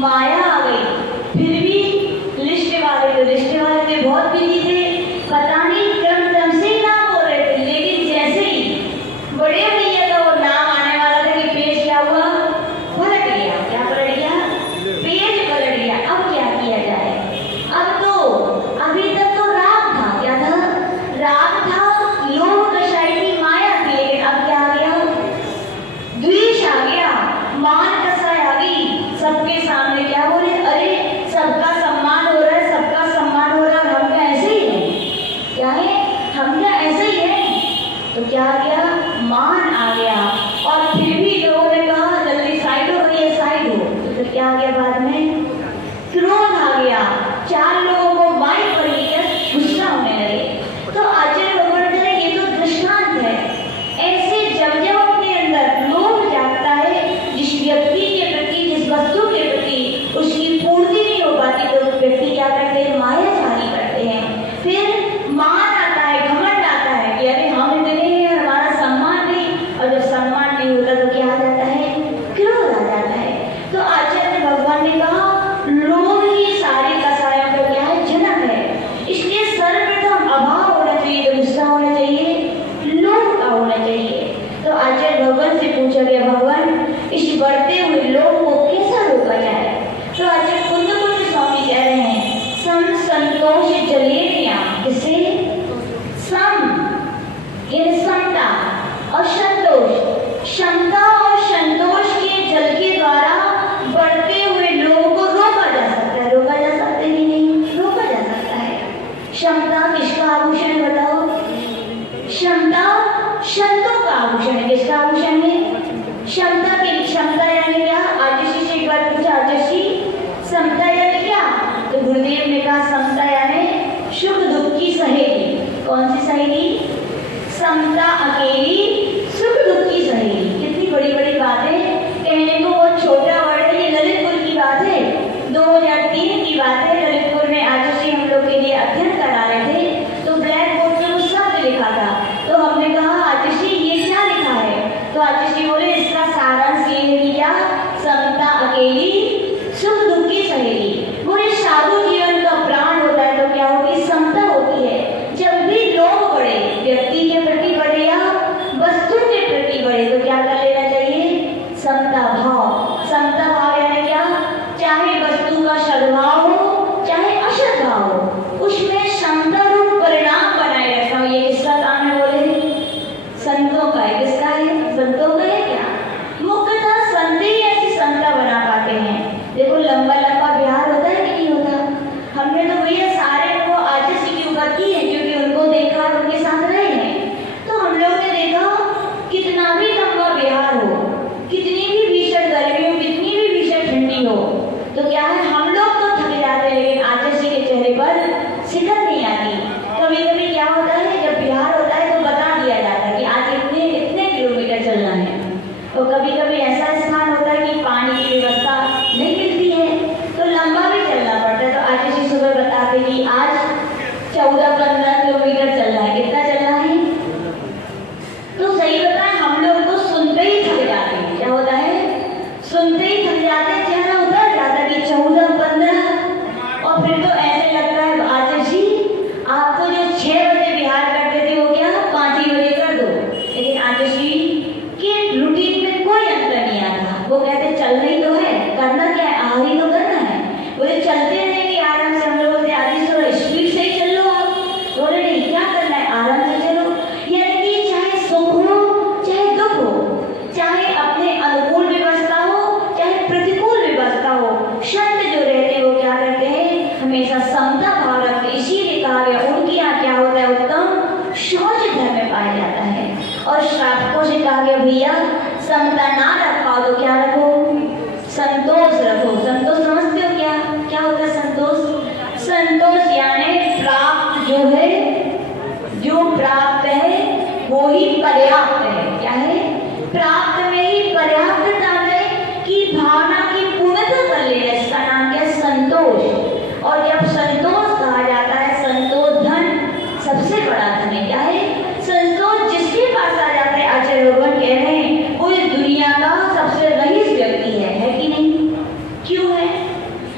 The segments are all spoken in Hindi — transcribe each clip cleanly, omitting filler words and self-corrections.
माया आ गई। फिर भी लिस्ट वाले थे बहुत बिजी थे, पता नहीं क्रम से ही नाम बोल रहे थे, लेकिन जैसे ही बड़े भैया का वो नाम आने वाला था कि पेज क्या हुआ, पलट गया। क्या पलट गया? पेज पलट गया। अब क्या किया जाए? अब तो अभी तक तो राग था, क्या था? राग था, लोभ कषाय थी, माया थी, लेकिन अब क्या आ गया? द्वेष आ गया, मान कसाय आ गई। सबके सामने क्या हो रहे? अरे सबका सम्मान हो रहा है, सबका सम्मान हो रहा है, हम क्या ऐसे ही हैं? क्या है? हम क्या ऐसे ही हैं? तो क्या आ गया? मान आ गया। और फिर भी लोगों ने कहा जल्दी साइड हो गई है, साइड हो। तो फिर क्या आ गया बाद में? क्रोध आ गया। चार लोगों को माइक पर लेकर गुस्सा होने लगे। तो आचार्य भगवान कह रहे ये तो दृष्टांत है। ऐसे जब जब अपने अंदर लोभ जागता है, जिस व्यक्ति के प्रति, जिस वस्तु के प्रति उसकी पूर्ति नहीं हो पाती, तो व्यक्ति क्या करते हैं? माया जारी करते हैं। फिर मान आता है, घमंड आता है कि अरे हम इतने हैं और हमारा सम्मान नहीं, और जब सम्मान नहीं होता तो क्या आ जाता है? क्रोध आ जाता है। तो आचार्य भगवान ने कहा लोभ ही सारी कसायों का क्या है? जनक है। इसलिए सर्वप्रथम अभाव होना चाहिए, तो गुस्सा होना चाहिए, लोभ का होना चाहिए। तो आचार्य भगवान से पूछा गया भगवान इस बढ़ते हुए लोभ को कैसा रोका जाए? तो आचार्य कुंद स्वामी कह रहे हैं सम संतोष जलेरिया, जिसे सम यानी समता और संतोष, क्षमता और संतोष के जल के द्वारा बढ़ते हुए लोगों को रोका जा सकता है। रोका जा सकता है कि नहीं? रोका जा सकता है। क्षमता किसका आभूषण बताओ? क्षमता संतों का आभूषण है। किसका आभूषण है? क्षमता की। क्षमता यानी क्या? आचार्य से एक बार पूछा आचार्य समता यानी क्या? तो गुरुदेव ने कहा समता यानी सुख दुख की सहेली। कौन सी सहेली? समता अकेली, सुख दुख की सहेली। कितनी बड़ी बड़ी बातें कहने को बहुत छोटा वर्ड है। ये ललितपुर की बात है, 2003 की बात है। ललितपुर में आचार्य हम लोग के लिए अध्ययन करा रहे थे, तो ब्लैक बोर्ड पे उस शब्द लिखा था। तो हमने कहा आचार्य ये क्या लिखा है? तो आचार्य बोले इसका सारांश ये है कि क्या? समता अकेली, सुख दुख की सहेली। पूरे साधु जीवन का प्राण होता है तो क्या होती? समता होती है। जब भी लोग बढ़े, व्यक्ति के प्रति बढ़े या वस्तु के प्रति बढ़े, तो क्या कर लेना चाहिए? समता भाव। समता भाव यानी क्या? चाहे वस्तु का सद्भाव हो चाहे असद्भाव हो, उसमें समता रूप परिणाम बनाए रखना हो। ये किसका काम है? बोले संतों का है। किसका है? संतों का है। क्या मुख्यतः संत ही ऐसी समता बना पाते हैं। देखो लंबा लंबा बिहार होता है कि नहीं होता? हमने तो भैया सारे को आचार्य की ऊपर की है, क्योंकि उनको देखा और उनके साथ रहे हैं। तो हम लोग ने देखा कितना भी लंबा बिहार हो, कितनी भी भीषण गर्मी हो, कितनी भी भीषण ठंडी हो, तो क्या है हम लोग तो थक जाते हैं, लेकिन आचार्य के चेहरे पर शिकन नहीं आती। कभी कभी क्या होता है जब बिहार होता है तो बता दिया जाता है कि आज इतने इतने किलोमीटर चलना है। और कभी कभी ऐसा स्थान होता है कि पानी की व्यवस्था नहीं मिलती है, तो लंबा भी चलना पड़ता है। तो आचार्य सुबह बताते कि आज 14-15 किलोमीटर चलना है। कितना चलना है? तो सही बताएं हम लोग तो सुनते ही थक जाते हैं। क्या होता है? सुनते ही थक जाते हैं, चेहरा उतर जाता है कि 14-15, और फिर तो ऐसे लगता है आचार्य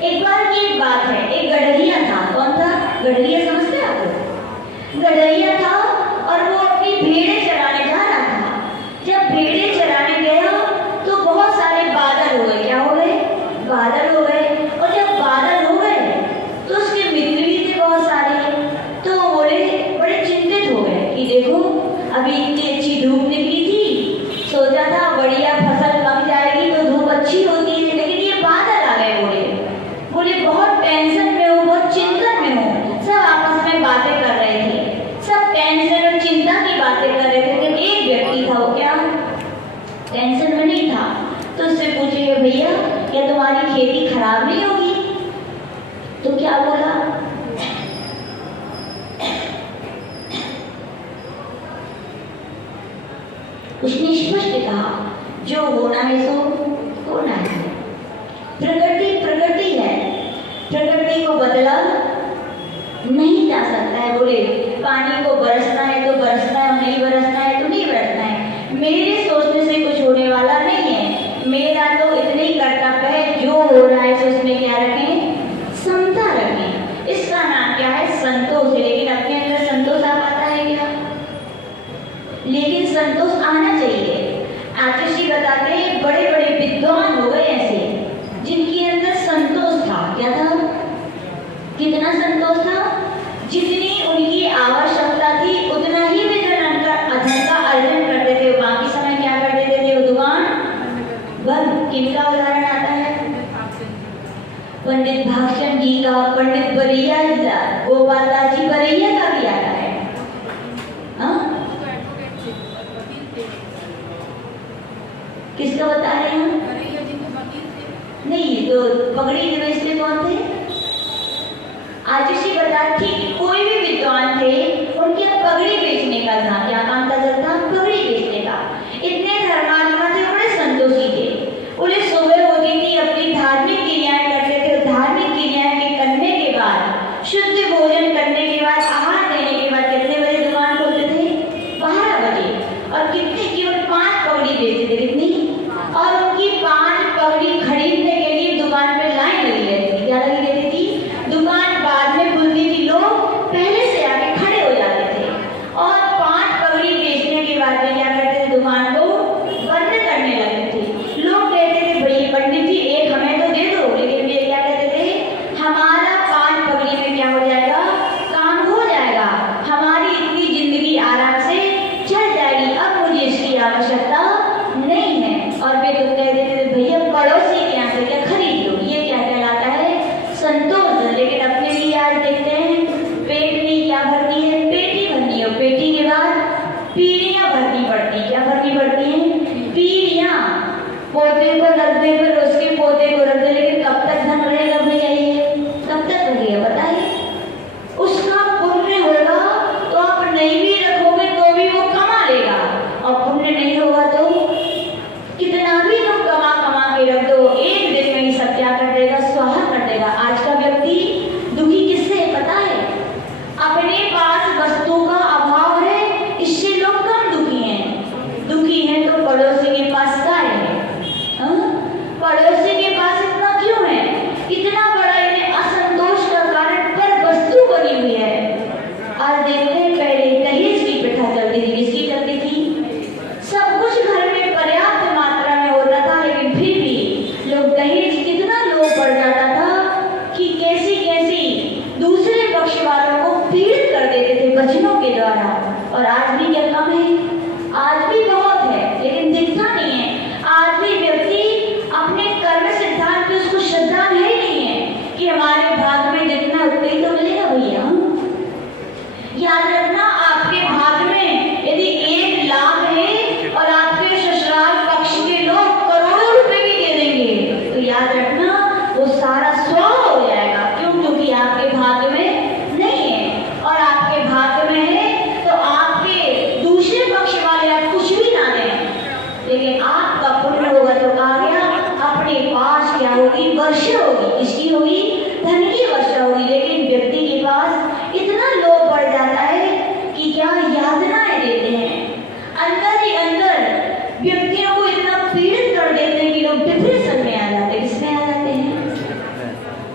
एक बार की एक बात है, एक गडरिया था। कौन था? गडरिया समझते हैं आपको? गडरिया था और वो अपनी भेड़ें चराने जा रहा था। जब भेड़ें चराने गया तो बहुत सारे बादल हो गए। क्या हो गए? बादल हो गए। और जब बादल हो गए तो उसके मित्र भी थे बहुत सारे, तो वो बड़े चिंतित हो गए कि देखो अभी इतनी अच्छी धूप निकली थी, सोचा था बढ़िया फसल पक जाएगी तो धूप अच्छी होती है, लेकिन ये बादल आ गए। बोले बहुत टेंशन में हो, बहुत चिंतन में हो। सब आपस में बातें कर रहे थे, सब टेंशन और चिंता की बातें कर रहे थे, लेकिन एक व्यक्ति था, वो क्या टेंशन में नहीं था। तो उससे पूछे, भैया क्या तुम्हारी खेती खराब नहीं होगी? तो क्या बोला? उसने स्पष्ट कहा, जो होना है सो होना है। प्रकृति प्रकृति है, प्रकृति को बदला नहीं जा सकता है। बोले पानी को बरसना है तो बरसना है, नहीं बरसना है तो नहीं बरसना है। मेरे सोचने से कुछ होने वाला नहीं है, मेरा तो इतना ही कर्तव्य है, जो हो रहा है तो उसमें क्या रखें? समता रखें। इसका नाम क्या है? संतोष। लेकिन अपने अंदर संतोष आ पाता है क्या? लेकिन संतोष आना चाहिए। आतिशी बताते हैं बड़े बड़े विद्वान हो गए ऐसे जिनके अंदर संतोष था। क्या था? कितना संतोष था? जितनी उनकी आवश्यकता थी उतना ही वे धन का अर्जन करते थे, बाकी समय क्या कर देते थे? वो दुकान बंद। किनका उदाहरण आता है? पंडित भागचंद जी का, पंडित बरैया गोपाल दास जी बरैया का भी आता है। किसका बता रहे हैं हम? नहीं, तो पगड़ी बेचते कौन थे? आतिशी बता ठीक कोई भी विद्वान थे, उनके पगड़ी बेचने का था। क्या काम था? पगड़ी बेचने का। इतने धर्मात्मा थे, बड़े संतोषी थे। उन्हें सुबह होती थी, अपनी धार्मिक क्रियाएं करते थे। धार्मिक क्रियाएं के करने के बाद, शुद्ध भोजन करने के बाद, आहार देने के बाद कितने बजे दुकान खोलते थे? 12 बजे। और कितने? केवल 5 पगड़ी बेचते थे। कितनी? और उनकी 5 पगड़ी खरीदने के लिए दुकान पे लाइन लगी रहती थी। क्या लगी रहती थी? दुकान बाद में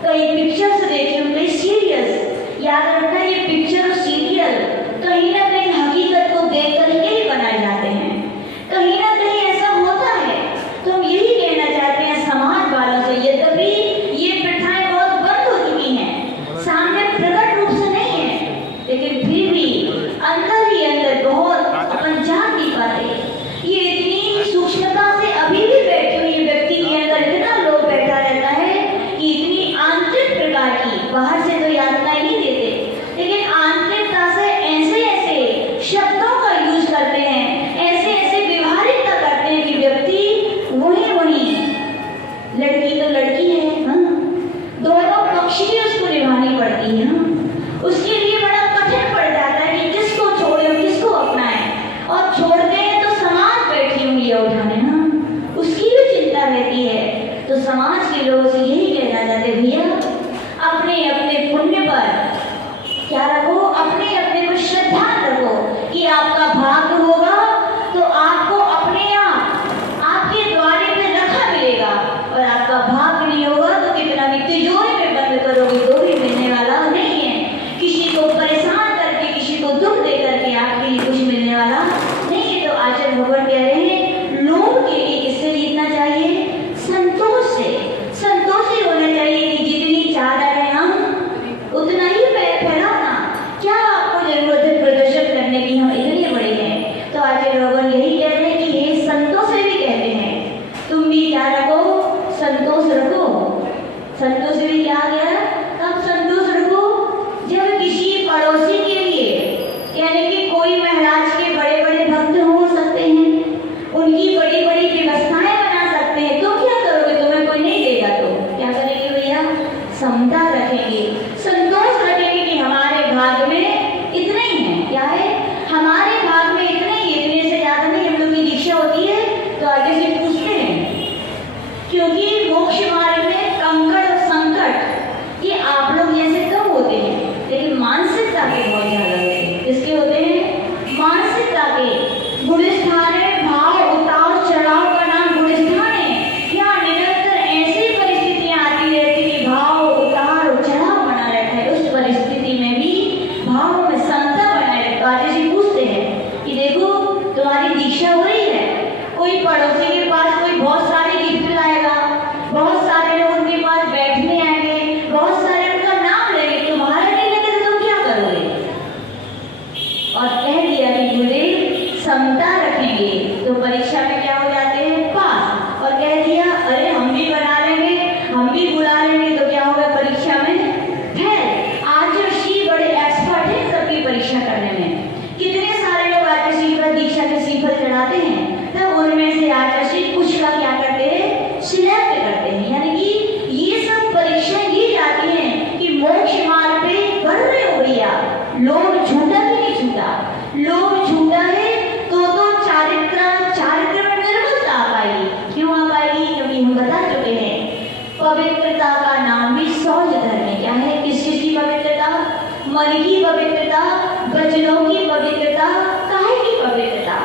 कई पिक्चर्स देखी हूँ, कई सीरियल्स। याद रखना ये पिक्चर और सीरियल कहीं ना कहीं हकीकत को देख करके ही बनाए जाते हैं, कहीं ना कहीं ऐसा होता है। तो हम यही कहना चाहते हैं समाज वालों से, यद्यपि ये प्रथाएं बहुत बंद हो चुकी हैं, सामने प्रकट रूप से नहीं है, लेकिन फिर भी अंदर ही अंदर बहुत अपन जान नहीं पाते। ये इतनी सूक्ष्मता से अभी भी बैठी हुई व्यक्ति के अंदर इतना लोग बैठा रहता है कि इतनी आंतरिक प्रकार की, बाहर से तो यातनाएं नहीं देते, लेकिन आंतरिकता से ऐसे ऐसे शब्दों का यूज करते हैं, ऐसे ऐसे व्यवहारिकता करते हैं कि व्यक्ति वही लड़की तो लड़की है, हाँ? दोनों पक्ष ही उसको निभानी पड़ती है, हाँ? उसके लिए बड़ा कठिन पड़ जाता है कि किसको छोड़े और किसको अपनाएं, और छोड़ते हैं तो समाज बैठी उंगलियां उठाने, हाँ? उसकी भी चिंता रहती है। तो समाज के लोगों से यही कहना चाहते भैया, अपने अपने पुण्य पर क्या रखो, अपने अपने को श्रद्धा रखो कि आपका भाग्य होगा तो आपको अपने आप आपके द्वारे पे रखा मिलेगा, और आपका भाग्य नहीं होगा तो कितना भी तिजोरी में बंद करोगे तो भी मिलने वाला नहीं है। किसी को परेशान करके, किसी को दुख दे करके आपके लिए कुछ मिलने वाला नहीं है। तो आचार्य भगवान कह रहे हैं लोभ के लिए किससे जीतना चाहिए? संतोष से। संतोषी होना चाहिए कि जितनी चादर है हम उतना ही पैर फैलाना, क्या आपको जरूरत है प्रदर्शन करने की, हम इतने बड़े हैं। तो आचार्य भगवान यही कह रहे हैं कि हे संतों से भी कहते हैं तुम भी क्या रखो, संतोष रखो। संतों से भी क्या गया, कब संतोष रखो? जब किसी पड़ोसी के लिए, यानी कि कोई महाराज के बड़े बड़े भक्त हो सकते हैं, उनकी बड़ी बड़ी व्यवस्थाएं बना सकते हैं, तो क्या करोगे? तुम्हें कोई नहीं देगा तो क्या करेंगे भैया? समता रखेंगे, संतोष रखेंगे कि हमारे भाग में इतना ही है। क्या है? हमारे भाग में इतने ही, इतने से ज्यादा नहीं। हम लोग की दीक्षा होती है तो आगे से पूछते हैं, क्योंकि मोक्ष मार्ग में कंकड़ और संकट ये आप लोग जैसे कम होते हैं, लेकिन मानसिकता के बहुत ज्यादा होते हैं। किसके होते हैं? मानसिकता के। गुलिस्थान है, भाव उतार चढ़ाव का नाम गुलिस्थान है। यहाँ निरंतर ऐसी परिस्थितियां आती रहती है कि भाव उतार और चढ़ाव बना रहता है। उस परिस्थिति में भी भाव में समता बनाए रहती है। आगे से पूछते हैं कि देखो तुम्हारी दीक्षा हो रही है, कोई पड़ोसी के पास कोई बहुत सारे गिफ्ट लाएगा, बहुत सारे लोग उनके पास बैठने आएंगे, बहुत सारे उनका नाम लेंगे, तुम्हारा नहीं लेंगे तो तुम क्या करोगे? और कह दिया कि गुरुदेव समता रखेंगे तो परीक्षा में क्या हो जाते हैं? पास। और कह दिया अरे हम भी बना लेंगे, हम भी बुला लेंगे तो क्या होगा? परीक्षा में फेल। आचार्य बड़े एक्सपर्ट हैं सबकी परीक्षा करने में। कितने सारे लोग आचार्य पर दीक्षा के श्रीफल चढ़ाते हैं, तब उनमें से आचार्य कुछ का क्या करते हैं? सिलेक्ट करते हैं। यानी कि ये सब परीक्षा ये जाती हैं कि मोक्ष मार्ग पे बढ़ रहे हो भैया, लोग झूठा कि नहीं झूठा? लोग झूठा है तो चारित्र में निर्मलता आ पाएगी। क्यों आ पाएगी? क्योंकि हम बता चुके हैं पवित्रता का नाम भी सौज धर्म है। क्या है? किस चीज की पवित्रता? मन की पवित्रता, वचनों की पवित्रता, काहे की पवित्रता।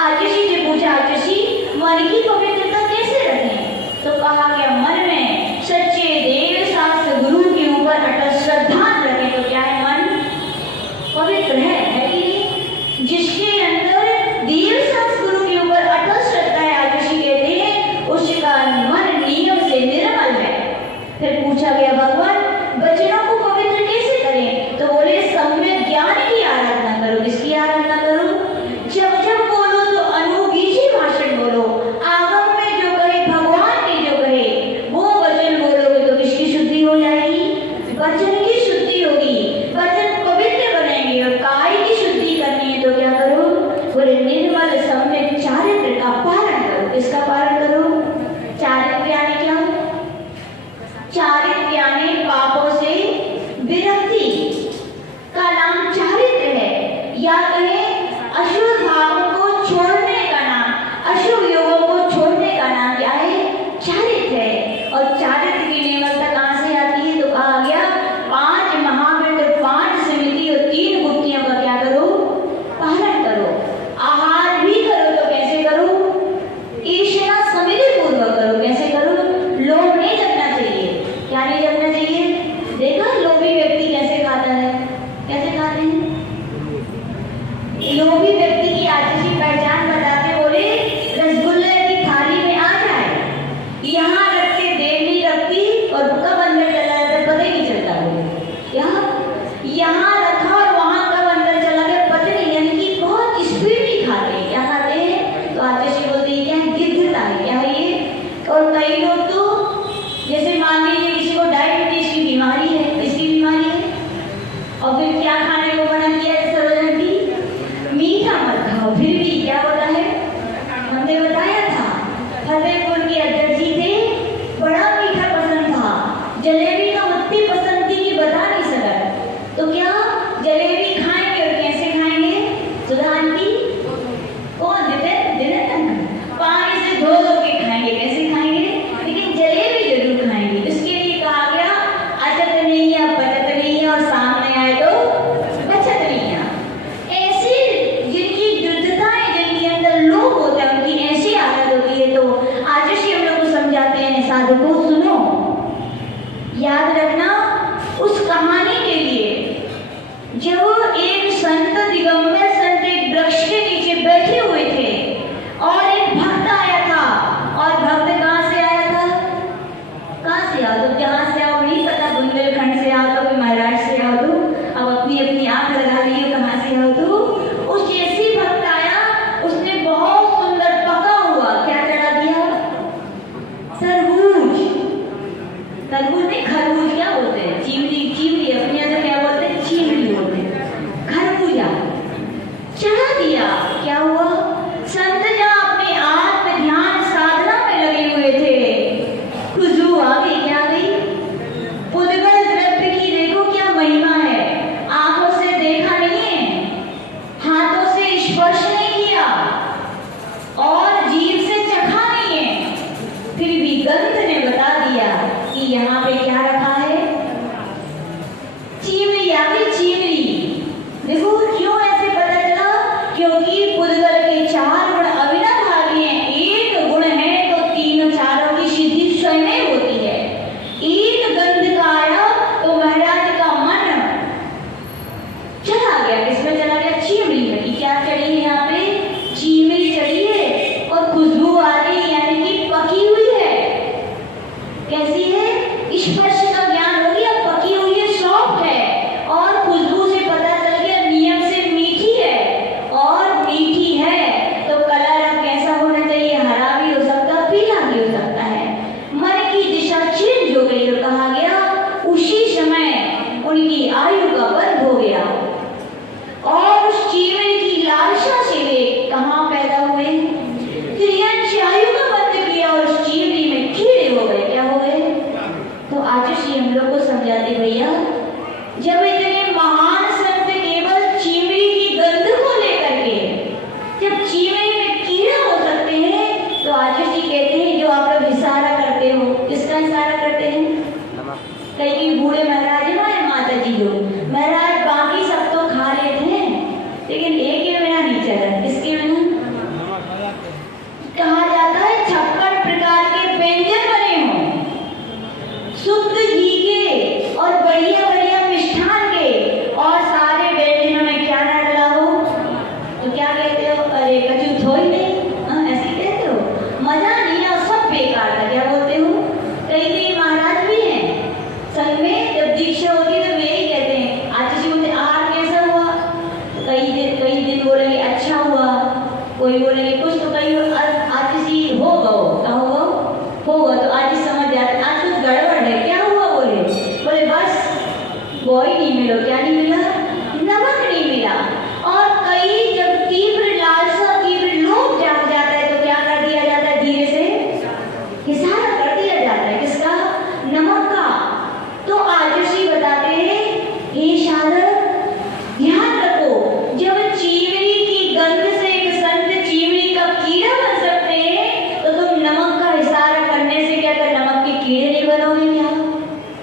आचार्य ने पूछा आचार्य मन की पवित्रता कैसे रखें? तो कहा गया मन में सच्चे देव शास्त्र गुरु के ऊपर अटल श्रद्धा रखें। तो क्या है? मन पवित्र है कि नहीं? जिसके अंदर देव शास्त्र गुरु के ऊपर अटल श्रद्धा है, आचार्य कहते हैं उसका मन नियम से निर्मल है। फिर पूछा गया भगवान वचनों को पवित्र कैसे करें? तो बोले सम्यक ज्ञान की आराधना करो। किसकी आराधना करो? जब जब बोलो तो अनुबीजी भाषण बोलो, आगम में जो कहे, भगवान ने जो कहे वो वचन बोलोगे तो किसकी शुद्धि हो जाएगी? वचन की शुद्धि होगी, वचन पवित्र बनेंगे। और काय की शुद्धि करनी है तो क्या करो? बोले निर्मल सम्यक चारित्र का पालन करो। किसका पालन करो? चारित्र यानी क्या? चारित्र यानी पापों से विरक्ति का नाम चारित्र है, या कहे अशुभ भावों को छोड़ने का नाम, अशुभ योगों को छोड़ने का नाम क्या है? चारित्र है। और चारित्र की निर्मलता कहाँ से आती है? तो कहा गया 5 महाव्रत, 5 समिति और 3 गुप्तियों का क्या करो? पालन करो। आहार भी करो तो कैसे करो? ईर्ष्या समिति पूर्वक करो। कैसे करो? लोभ नहीं जपना चाहिए। क्या नहीं जपना चाहिए? लोभी व्यक्ति की आतिशी पहचान बताते बोले रसगुल्ले की थाली में आ जाए, यहाँ रखते देर नहीं लगती और कब अंदर चला जाता पता ही नहीं चलता। बोले यहाँ रखा और वहाँ कब अंदर चला गया पता नहीं, यानी कि बहुत स्पीडली खाते हैं। क्या खाते हैं? तो आतिशी बोलते हैं क्या गिद्धता है क्या है ये। और कई लोग तो जैसे मान लीजिए किसी को डायबिटीज की बीमारी है, इसकी बीमारी है, और फिर क्या खाने को मना किया है सरोजन जी? मीठा मत खाओ, फिर भी क्या होता है? हमने बताया था फतेहपुर के अध्यक्ष जी थे, बड़ा मीठा पसंद था, जलेबी तो उतनी पसंद थी कि बता नहीं सका। तो क्या जलेबी खाएंगे और कैसे खाएंगे? सुधा आंटी कौन देते पानी से धो धो के खाएंगे, कैसे खाएंगे? लेकिन जलेबी जरूर खाएंगे। इसके लिए कहा गया अचत नहीं है बचत नहीं है और सामने आए तो बचत नहीं है। ऐसी जिनकी दुर्दताएं, जिनके अंदर लोभ होता है, उनकी ऐसी आदत होती है। तो आज ही हम लोग को समझाते हैं साधकों सुनो, याद रखना उस कहानी के लिए जब एक संत दिगंबर संत एक वृक्ष के नीचे बैठे हुए थे और एक भक्त आया था। और भक्त कहाँ से आया था? कहाँ से आओ तो जहाँ से आओ नहीं पता, बुंदेलखंड से आओ तो महाराज से आओ तो अब अपनी अपनी आंख लगा ली हो कहाँ से आओ तो। उस जैसी भक्त आया, उसने बहुत सुंदर पका हुआ क्या चढ़ा दिया? तरबूज। तरबूज नहीं खरबूज क्या बोलते हैं? चीमली। चीमली अपने अंदर क्या बोलते हैं? चीमली बोलते हैं। खरबूजा चढ़ा दिया। क्या हुआ? संत जहाँ अपने आत्म ध्यान साधना में लगे हुए थे, खुशबू आ गई। क्या आ गई? पुद्गल द्रव्य की देखो क्या महिमा है। आंखों से देखा नहीं है, हाथों से स्पर्श नहीं किया और जीभ से चखा नहीं है, फिर भी गंध ने बता दिया कि यहाँ पे क्या रखा है? चीमली आ गई। चीमली देखो क्यों ऐसे पता चला? क्योंकि पुद्गल के चार गुण अविनाभावी हैं। एक गुण है तो तीनों चारों की सिद्धि स्वयं होती है। एक गंध का आया तो महाराज का मन चला गया। किसमें चला गया? चीमली में। कि क्या चढ़ी है यहाँ पे? चीमली चढ़ी है और खुशबू आ रही, यानी कि पकी हुई है। कैसी है? स्पर्श का ज्ञान हो गया, पकी हुई है, सॉफ्ट है। और खुशबू से पता चल गया नियम से मीठी है। और मीठी है तो कलर कैसा होना चाहिए? हरा भी हो सकता, पीला भी हो सकता है। मन की दिशा चेंज हो गई और कहा गया उसी समय उनकी आयु का बंध हो गया। और उस चीमली की लालसा से वे कहाँ पैदा हुए? आयु का बंध किया और उस चीमली में कीड़े हो गए। क्या हो गए? तो आज हम लोग को समझाते भैया, जब इतने महान संत केवल चीमली की गंध को लेकर के जब चीमली में कीड़ा हो सकते हैं, तो आचार्य जी कहते हैं जो आप लोग इशारा करते हो, किसका इशारा करते हैं? कई बूढ़े महाराज है ना, माता जी लोग महाराज बाकी सब तो खा लेते हैं लेकिन एक के बिना नहीं चला। किसके बिना? कहा जाता है 56 प्रकार के व्यंजन बने हों, शुद्ध घी के और बढ़िया बढ़िया मिष्ठान के, और सारे व्यंजनों में क्या ना डला हो तो क्या कहते हो? अरे कचू थोड़ी नहीं, ऐसे कहते हो, मजा नहीं है, सब बेकार था। क्या बोलते हो? कई महाराज भी हैं संग में, जब दीक्षा होती है तो वे ही कहते हैं आज जी बोलते आहार कैसा हुआ? कई दिन बोलेंगे अच्छा हुआ, कोई बोलेंगे कुछ, तो कई आज जी हो गो क्या होगा तो आज समझ जाते आज कुछ गड़बड़ है। क्या हुआ? बोले बस वो ही नहीं मिलो। क्या नहीं मिला? नमक नहीं मिला। और कई जब तीव्र लालसा तीव्र लोभ जाग जाता है तो क्या कर दिया जाता है? धीरे से इशारा कर दिया जाता है। किसका? नमक का। तो आचार्य बताते हैं हे साधक ध्यान रखो, जब चीमली की गंध से एक संत चीमली का कीड़ा बन सकते हैं तो तुम नमक का इशारा करने से क्या कर नमक के कीड़े नहीं बनोगे क्या?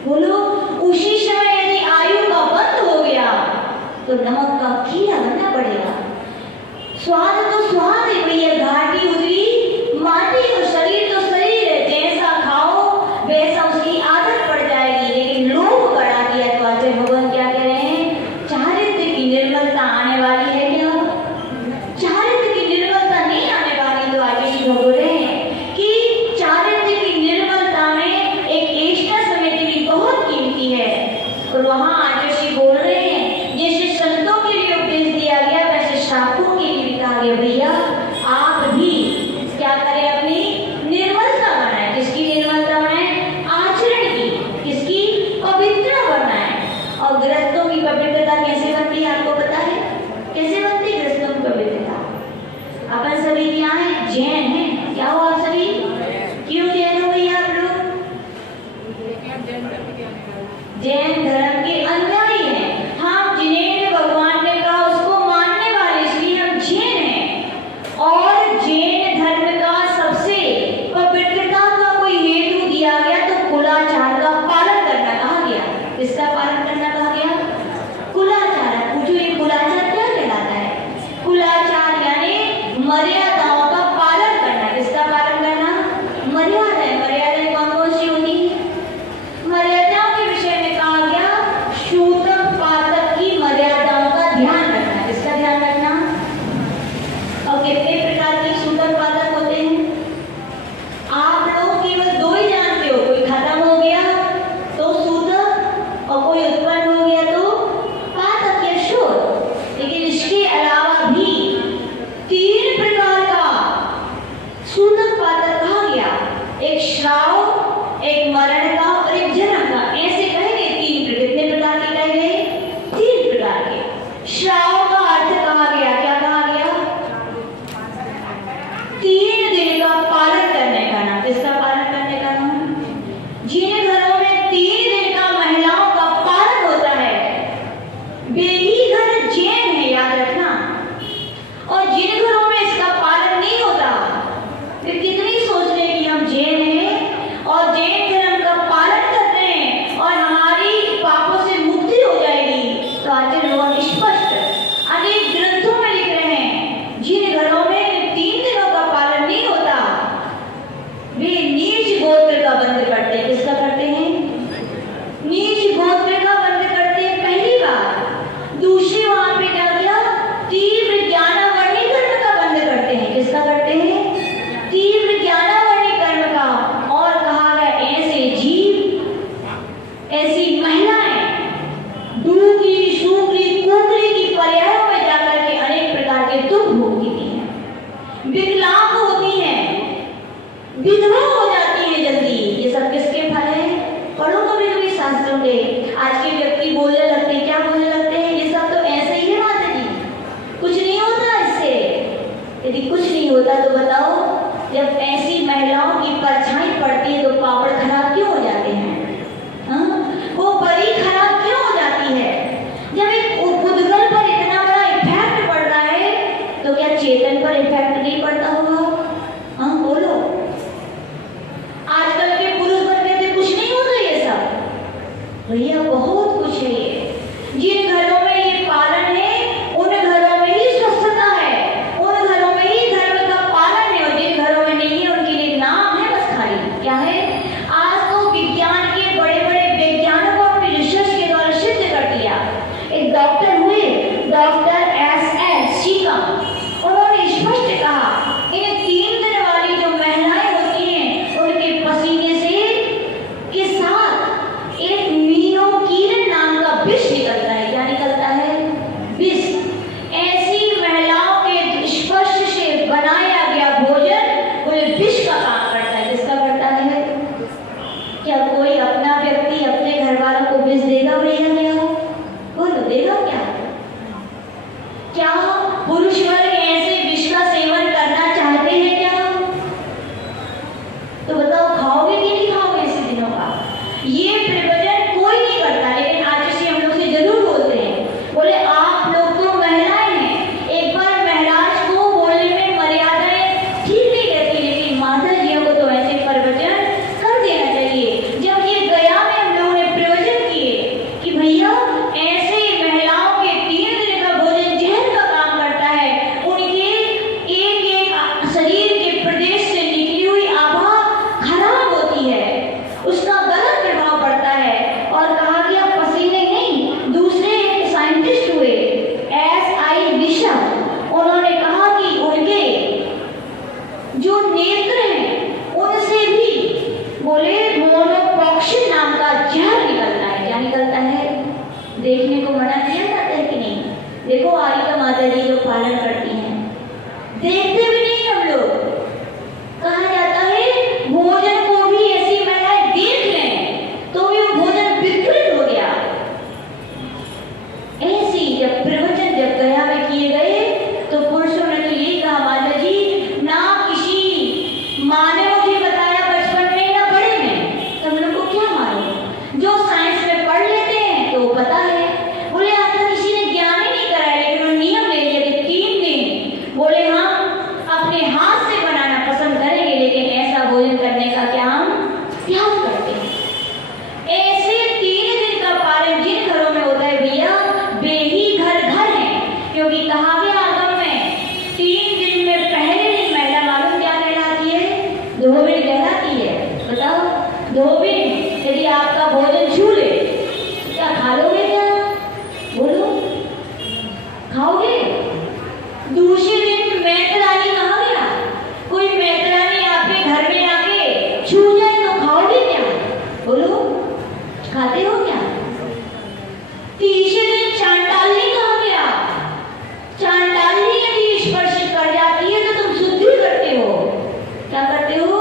बोलो। उसी समय यदि आयु का बंद हो गया तो नमक का कीड़ा बनना पड़ेगा। स्वाद तो स्वाद है भैया, घाटी उतरी माटी और शरीर तो शरीर है, जैसा खाओ वैसा उसकी आदत पड़ जाएगी। लेकिन लोभ बढ़ा दिया तो आचार्य भगवान क्या कह रहे हैं? चारित्र की निर्मलता आने वाली है क्या? और वहां आचार्य बोल रहे हैं जैसे संतों के लिए उपदेश दिया गया वैसे श्रावकों के लिए भी कहा गया भैया आप भी क्या करें, अपनी निर्मलता बनाए। किसकी निर्मलता बनाए? आचरण की। किसकी? पवित्र बनाए। और ग्रस्तों की पवित्रता कैसे बनती है आपको पता है? कैसे बनती है ग्रस्तों की पवित्रता? अपन सभी क्या है? जैन हैं। क्या हो आप सभी? क्यों जैन हो भैया आप लोग? जैन धर्म के अनुयायी हैं। हाँ, जिन्हें भगवान ने कहा उसको मानने वाले, इसलिए हम जैन हैं। और जैन धर्म का सबसे पवित्रता का कोई हेतु दिया गया तो कुलाचार का पालन करना कहा गया। किसका पालन करना कहा गया? कुलाचार। पूछो ये कुलाचार क्या कहलाता है? कुलाचार यानी मर्यादाओं का पालन करना। किसका पालन करना? मर्यादाएं। मर्यादाएं कौन कौन सी होती है? मर्यादाओं के विषय में कहा गया सूतक पातक की मर्यादाओं का ध्यान रखना। किसका ध्यान रखना? और कितने प्रकार के सूतक पातक होते हैं? आप लोग केवल दो ही जानते हो, कोई खत्म हो गया तो सूतक और कोई उत्पन्न हो गया तो पातक या शोध। लेकिन इसके अलावा भी 3 प्रकार का सूतक पातक कहा गया। एक श्राव, एक मरण का और एक जन्म का। ऐसे कहे गए 3। कितने प्रकार के कहे गए? 3 प्रकार के। श्राव का अर्थ कहा गया, क्या कहा गया? 3 दिन का पालन करने का नाम। किसका पालन करने का नाम? जिन घरों में 3 दिन का महिलाओं का पालन होता है वे ही घर जैन है, याद रखना। और जिन घरों में इसका पालन नहीं होता वे कितनी सोच रहे कि हम जैन हैं और जैन धर्म का पालन करते हैं और हमारी पापों से मुक्ति हो जाएगी। तो आचार्य भगवान स्पष्ट अनेक ग्रंथों में लिख रहे हैं जिन घरों में 3 दिनों का पालन नहीं होता वे नीच गोत्र का बंद करते हैं। किसका करते हैं? नीच गोत्र का बंद करते हैं, पहली बात। दूसरी वहां पे क्या किया? तीव्र ज्ञानावर्णी कर्म का बंद करते हैं। किसका करते हैं? तीव्र ज्ञानावर्णी कर्म का। और कहा गया ऐसे जीव, ऐसी महिलाएं डूंगी सूंगरी कुंगरी की पर्यायों में जाकर के अनेक प्रकार के दुख भोगती हैं, विकलांग होती हैं, विधवा हो जाती है जल्दी। ये सब किसके फल है? पढ़ो कभी कभी शास्त्रों के। आज के व्यक्ति बोलने लगते हैं, क्या बोलने लगते हैं? ये सब तो ऐसे ही है माता जी, कुछ नहीं होता इससे। यदि कुछ नहीं होता तो बताओ, जब ऐसी महिलाओं की परछाई पड़ती है तो पापड़ खराब क्यों हो जाते हैं? वो परी खराब क्यों हो जाती है? जब एक उद्गल पर इतना बड़ा इफेक्ट पड़ रहा है तो क्या चेतन पर इफेक्ट नहीं पड़ता होगा? हाँ बोलो। आजकल के पुरुष वर्ग कहते कुछ नहीं होता ये सब। भैया बहुत कुछ है ये। जिन घरों में ये पालन है उन घरों में ही स्वस्थता है, उन घरों में ही धर्म का पालन है। और जिन घरों में नहीं है उनके लिए नाम है बस खाली। क्या है? आज तो विज्ञान के बड़े बड़े वैज्ञानिकों ने रिसर्च के द्वारा सिद्ध कर दिया। एक डॉक्टर हुए, डॉक्टर S.S. सीकम, उन्होंने स्पष्ट कहा इन 3 दिन वाली जो महिलाएं होती हैं उनके पसीने से के साथ एक मीनोकीन नाम का विष निकलता है। क्या निकलता है? विष। ऐसी महिलाओं के स्पर्श से बनाया गया भोजन वो विष का काम करता है। किसका करता है? क्या कोई अपना व्यक्ति अपने घर वालों को विष देगा भैया? क्या बोलो, देगा क्या? क्या पुरुष वर्ग ऐसे विष का सेवन करना चाहते हैं क्या? तो बताओ खाओगे कि नहीं खाओगे ऐसे दिनों का? ये प्रवचन कोई नहीं करता, लेकिन आज से हम लोग से जरूर बोलते हैं। बोले आप लोग तो महिलाएं हैं, एक बार महाराज को बोलने में मर्यादाएं ठीक नहीं रहती, लेकिन माता जियों को तो ऐसे प्रवचन कर देना चाहिए। जब ये गया में हम लोगों ने प्रवचन किए देखने को मना किया जाता है कि नहीं? देखो आरिका माता जी जो पालन करती हैं, देखते भी नहीं हम लोग। कहा जाता है भोजन को भी ऐसी महिलाएं देख लें तो भी वो भोजन विकृत हो गया। ऐसी जब प्रवचन जब गया में किए गए तो पुरुषों ने तो यही कहा, माता जी ना किसी माँ ने मुझे बताया बचपन में ना बड़े में, तो हम लोग को क्या मालूम? जो साइंस में पढ़ लेते हैं तो पता है। बोले आज तक किसी ने ज्ञान ही नहीं कराया, लेकिन उन्होंने नियम ले लिया कि 3 दिन बोले हम अपने हाथ से बनाना पसंद करेंगे, लेकिन ऐसा भोजन करने का क्या हम त्याग करते हैं। ऐसे 3 दिन का पालन जिन घरों में होता है भैया, वे ही घर घर है। क्योंकि कहा गया आगम में 3 दिन में पहले दिन महिला मालूम क्या कहलाती है? धोबिन कहलाती है। बताओ धोबिन यदि आपका भोजन छू ले तो क्या खा लोगे? क्या बोलो खाओगे? दूसरे दिन मैतरानी कहा गया, कोई मैतरानी आपके घर में आके छू जाए तो खाओगे क्या? बोलो खाते हो क्या? तीसरे दिन चांडाली कहा गया, चांडाली यदि स्पर्श कर जाती है तो तुम शुद्धि करते हो। क्या करते हो?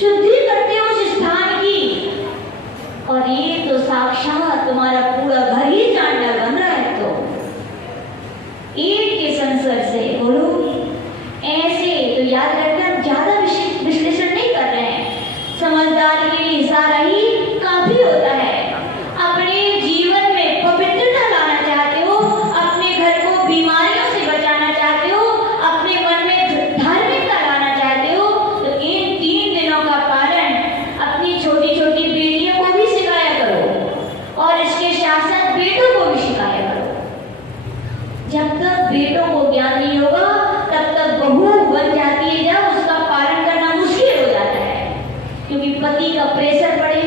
शुद्धि करते हो उस स्थान की। और ये तो साक्षात तुम्हारा पूरा घर ही चांडाल बन रहा है। तो ईट के संसर्ग से बोलो ऐसे तो याद रखना, ज्यादा विश्लेषण नहीं कर रहे हैं, समझदारी के लिए इशारा ही काफी होता है। अपने जीवन में पवित्रता लाना चाहते हो, अपने घर को बीमारियों से बचाना चाहते हो, अपने मन में धार्मिकता लाना चाहते हो, तो इन 3 दिनों का पालन अपनी छोटी छोटी बेटियों को भी सिखाया करो और इसके साथ साथ बेटों को भी सिखाया करो। जब तक बेटों को ज्ञान नहीं होगा तब तक बहू बन जाती है, जब उसका पालन करना मुश्किल हो जाता है। क्योंकि पति का प्रेशर बढ़े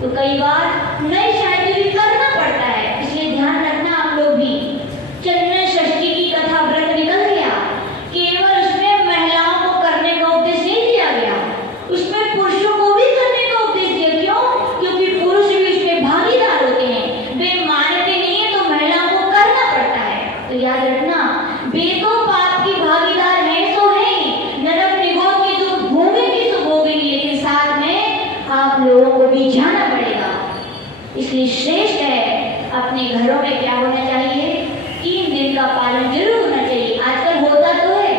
तो कई बार नई शादी भी करना पड़ता है। इसलिए ध्यान रखना आप लोग भी। चंद्र षष्ठी की कथा व्रत निकल गया, केवल उसमें महिलाओं को करने का उपदेश नहीं दिया गया, उसमें पुरुषों को भी करने का उपदेश दिया। क्यों? क्योंकि पुरुष भी इसमें भागीदार होते हैं। वे मानते नहीं है तो महिलाओं को करना पड़ता है। तो याद रखना, वे तो पाप की भागीदार है तो है ही, नरक निगोद की तो भोगेंगी तो भोगेंगी, लेकिन साथ में आप लोगों को भी जाना पड़ेगा। इसलिए श्रेष्ठ है अपने घरों में क्या होना चाहिए? 3 दिन का पालन जरूर होना चाहिए। आजकल होता तो है,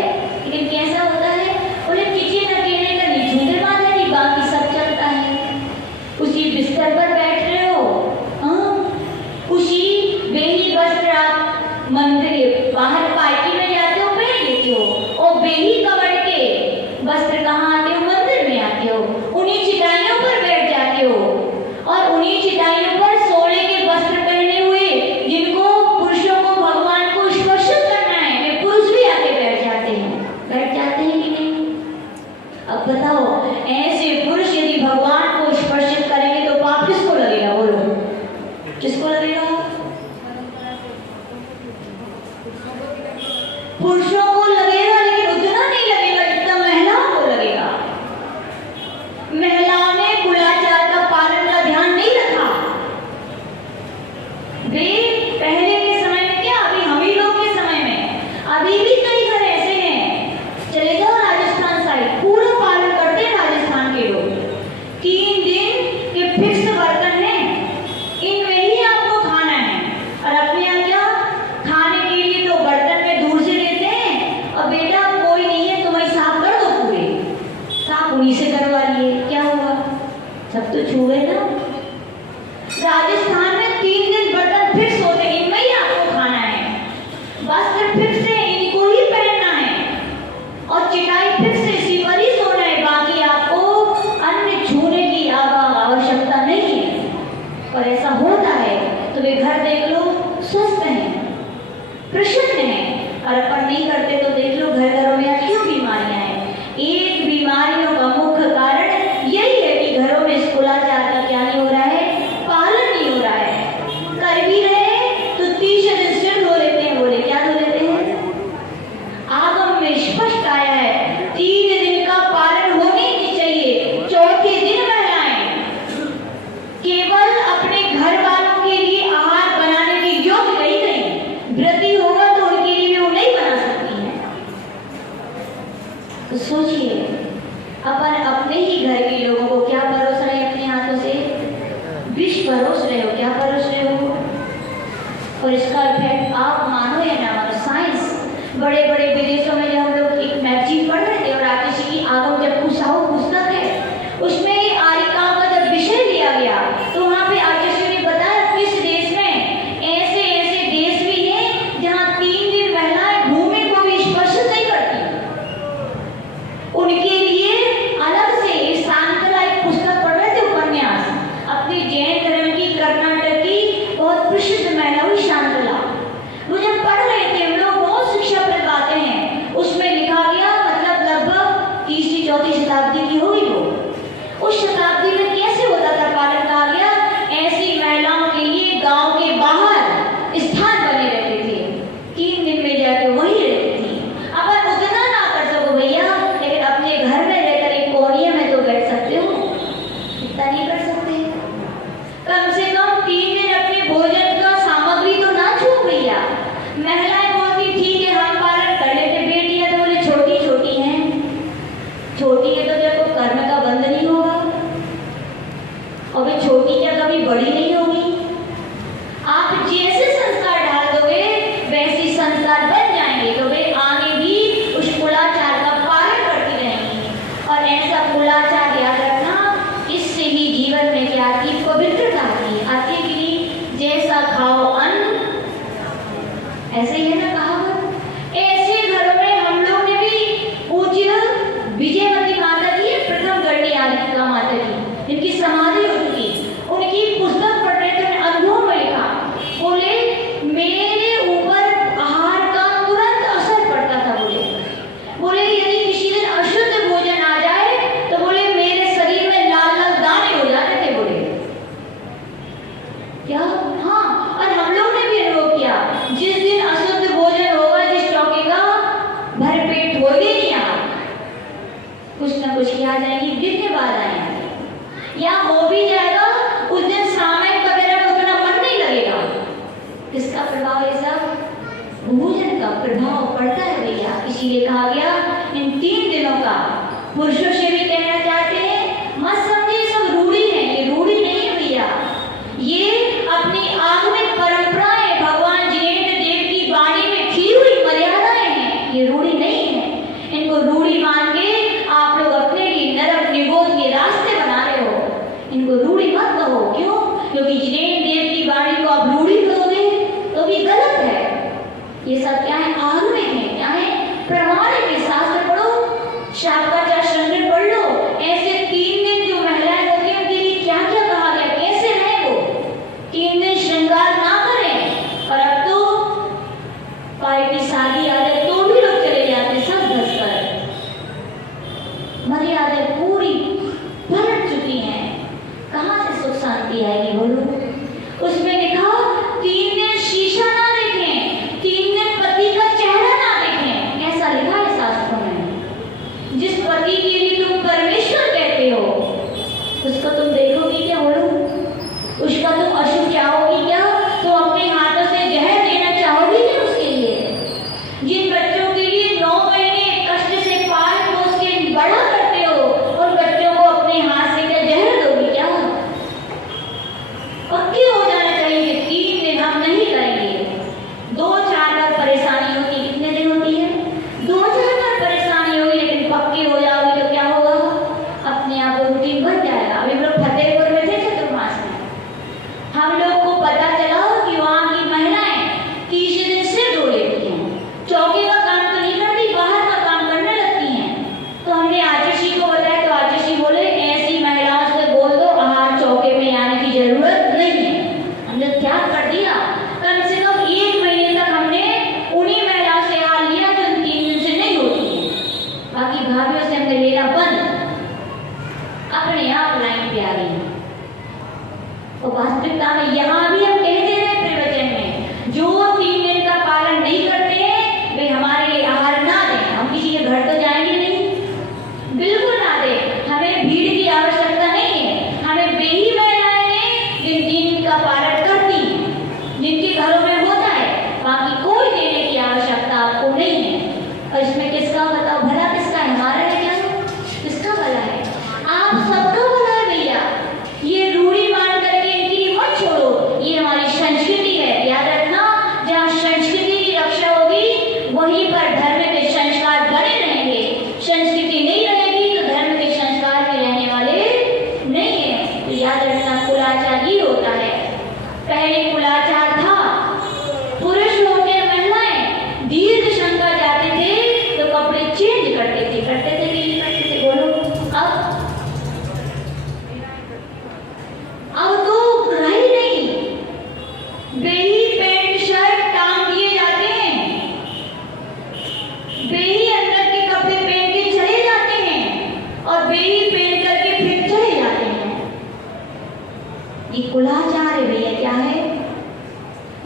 लेकिन कैसा होता है? बोले किचन अकेले का नहीं झूठे माता जी, बाकी सब चलता है। उसी बिस्तर पर बैठ रहे हो, उसी बेही वस्त्र आप मंदिर के बाहर पार्टी में जाते हो पहन लेते हो, और बेही कवर के वस्त्र कहाँ आते हो? मंदिर में आते हो, उन्हीं चिटाइयों पर बैठ जाते हो, और उन्हीं चिटाइयों पर सोने के वस्त्र पहने हुए जिनको पुरुषों को भगवान को स्पर्शित करना है, वे पुरुष भी आके बैठ जाते हैं कि नहीं? अब बताओ, ऐसे पुरुष यदि भगवान को स्पर्शित करेंगे तो पाप किसको लगेगा? बोलो किसको लगेगा? पुरुषों को लगेगा, लेकिन उतना नहीं लगेगा जितना महिलाओं को लगेगा। महिलाओं ने कुलाचार का पालन का ध्यान नहीं रखा। वे पहले के समय में क्या, अभी हम ही लोग के समय में अभी भी कई घर ऐसे हैं, चले जाओ राजस्थान साइड, पूरा पालन करते हैं राजस्थान के लोग। 3 दिन के फिक्स बर्तन हैं, इनमें ही आपको खाना है। और अपने यहाँ क्या, खाने के लिए तो बर्तन में दूर से देते हैं, और बेटा कोई नहीं है तुम्हें साफ कर दो, पूरे साफ उन्हीं से करवा लिए, क्या होगा? सब तो छू गए ना। राजस्थान में 3 दिन बर्तन फिक्स होते हैं, इनमें ही आपको खाना है, वस्त्र फिक्स है, इनको ही पहनना है, और चिटाई फिक्स है, इसी पर ही सोना है। बाकी आपको अन्य छूने की आवश्यकता नहीं है। और ऐसा होता है तो वे घर देख लो स्वस्थ हैं, प्रसन्न हैं, और अपन नहीं करते तो देख लो घर घरों में क्यों बीमारियां हैं। एक बीमारियों का मुख्य कारण यही है कि घरों में इस कुलाचार का क्या नहीं हो रहा है? पालन नहीं हो रहा है। कर भी रहे तो 30 दिन सिर धो लेते हैं। बोले क्या धो लेते हैं? आगम में स्पष्ट आया है 3 दिन का पालन होने ही चाहिए। चौथे दिन महिलाएं केवल अपने घर वालों के लिए आहार बनाने के रहे हो, क्या परोस रहे हो। और इसका इफेक्ट आप मानो या ना मानो, साइंस बड़े बड़े विदेशों में जब हम लोग एक मैगजीन पढ़ रहे थे और आतिशी की आगम जब कुशाहो पुस्तक है उसमें ये आरिकाओं का जब विषय लिया गया तो वहाँ पे आतिशी ने बताया किस देश में ऐसे ऐसे देश भी हैं जहाँ 3 दिन महिलाएं भूमि को भी स्पर्श नहीं करती। उनके लिए अलग से एक शांतला एक पुस्तक पढ़ रहे थे, उपन्यास, अपनी जैन धर्म की कर्नाटक की बहुत प्रसिद्ध महिला हुई शांतला। वो जब पढ़ रहे थे हम लोग, बहुत शिक्षाप्रद बातें हैं उसमें लिखा गया, मतलब लगभग 3री-4री शताब्दी की होगी वो। उस शताब्दी में कैसे होता था पालन कहा गया, ऐसी महिलाओं के लिए गांव के बाहर स्थान बने रहते थे, 3 दिन में जाके वही रहती थी। अब उतना ना कर सको भैया, लेकिन अपने घर में रहकर एक कोने में तो बैठ सकते हो, इतना नहीं कर सकते। कम से कम 3 दिन अपने भोजन का सामग्री तो ना छू भैया। महिलाएं बोलती ठीक है हम पालन कर लेते, बेटियां तो बोले छोटी छोटी हैं, छोटी है तो देखो कर्म का बंध नहीं होगा, और वे छोटी क्या कभी बड़ी नहीं होगी। आप जैसे संस्कार डाल दोगे वैसे संस्कार बन जाएंगे, तो वे आगे भी उस कुलाचार का पालन करती रहेंगी। और ऐसा कुलाचार याद रखना, इससे ही जीवन में क्या आती, पवित्रता आती है कि जैसा खाओ अन्न, ऐसे ही है ना कहावत। ऐसे घरों में हम लोग ने भी पूज्य विजयवती माता जी, प्रथम गढ़ी आदित्य माता जी, इनकी समाधि हो चुकी, उनकी पुस्तक पढ़ रहे थे, उन्हें अनुभव में लिखा, बोले मेरे ऊपर आहार का तुरंत असर पड़ता था। बोले यदि किसी दिन अशुद्ध भोजन आ जाए तो बोले मेरे शरीर में लाल लाल दाने हो जाते थे। बोले क्या? हाँ, और हम लोग ने भी अनुभव किया, जिस दिन अशुद्ध भोजन होगा, जिस चौके का भरपेट हो गई यहाँ, कुछ ना कुछ क्या जाएगी, दिन बाद आएंगे, या हो भी जाएगा उस दिन सामायिक वगैरह में उतना मन नहीं लगेगा। किसका प्रभाव है सब? भोजन का प्रभाव पड़ता है भैया। इसीलिए कहा गया इन 3 दिनों का पुरुषों से भी कहना चाहते हैं, मत समझिए सब रूढ़ी है, ये रूढ़ी नहीं है भैया, ये अपनी आगमिक परंपराएं, भगवान जिनेन्द्र देव की वाणी में खी हुई मर्यादाएं हैं, ये रूढ़ी नहीं है। इनको रूढ़ी मान के आप लोग अपने लिए नरक निगोद के रास्ते बना रहे हो, इनको रूढ़ी मत कहो। क्यों? क्योंकि जिनेन्द्र देव की वाणी को आप रूढ़ी करोगे तो भी गलत है। ये सब क्या है? आगमिक है, क्या है? प्रमाणिक है। शास्त्र पढ़ो, शाकाचार शंकर पढ़ लो, ऐसे 3 दिन जो महिलाएं होती हैं उनके लिए क्या क्या कहा गया, कैसे रहे वो, 3 दिन श्रृंगार ना करें। और अब तो पार्टी शादी आ जाए तो भी लोग चले जाते सब धस कर, मर्यादाएं पूरी पलट चुकी हैं, कहाँ से सुख शांति आएगी बोलो। उसमें लिखा 3 दिन शीशा ना देखें, 3 दिन पति